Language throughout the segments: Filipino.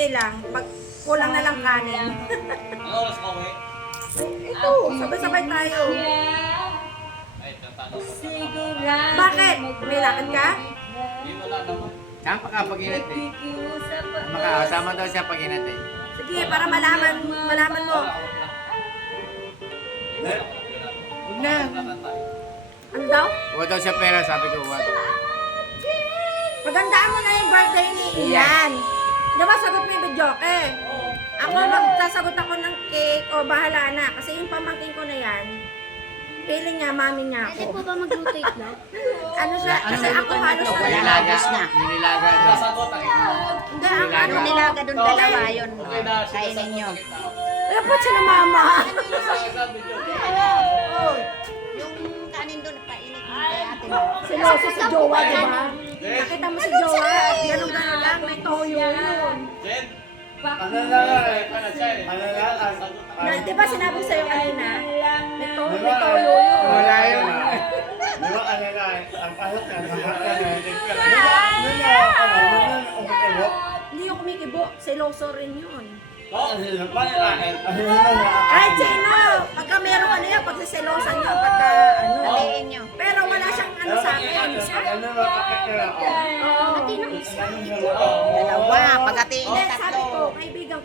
50-50 lang. Pag kulang na lang kanin. Ang oras ka uwi? Ito, sabay-sabay tayo. Ay, tatanong ko. Bakit? May lakad ka? Hindi, wala naman. Saan pa ka pag-inat eh? Makakasama daw siya pag-inat eh. Sige, para malaman mo. Huwag na. Ano daw? Huwag daw siya pera, sabi ko huwag. Pagandaan mo na yung birthday ni Ian. Di ba sagot mo yung videoke? Ako magsasagot ako ng cake o bahala na. Kasi yung pamangkin ko na yan, feeling niya, mami niya Pwede po ako. ba mag-luto itlog? Ano siya? Kasi ako halos na Nililaga. Nililaga daw. Sagot ang ito. Hindi, ang ano. Yung nilaga doon dalawa yun. Okay na, Kainin nyo. Dapat sila mama. Yung kanin doon, painit mo kay ate mo. Si Loso, si Jowa, di ba? Nakita mo si Jowa, ganun-ganun lang, may toyo yun. Jen, Ano na nga eh? ano siya eh. Ano na lang? Na, di ba sinabi ko sa'yo kanina? May toyo yun. Wala yun. Di ba ano na eh? Ang pasok na lahat na eh. Ano na? Ano? Hindi yung kumikibo, si Loso rin yun. Ano na? Ano na? Kahit sino, pagka meron ano yan, pagsiselosan nyo, pagka ano. Sabihin nyo. Pero wala siyang ano sa akin. Ano ba? Oo. Pati nung isa. Ano Dalawa, paghatiin Hindi, ng sabi ko, tatlo. kaibigan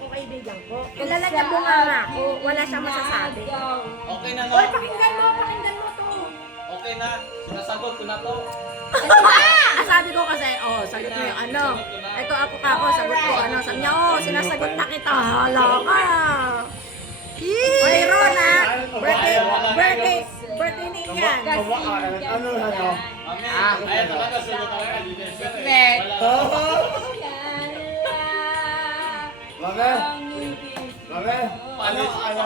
ko. Kilala niya bunganga ko, wala siyang masasabi. Okay na, no? Hoy, pakinggan mo to. Okay na. Sinasagot ko na to. Sabi ko kasi, sagot mo yung ano. Ito ako kako, sagot ko ano. Sabi niya, sinasagot na kita. Hala ka. Hoy, Rona, birthday ni Ian. Ano na? Mami, ay talaga, sugot talaga. Secret. Mami? Mami? Ano? Ano?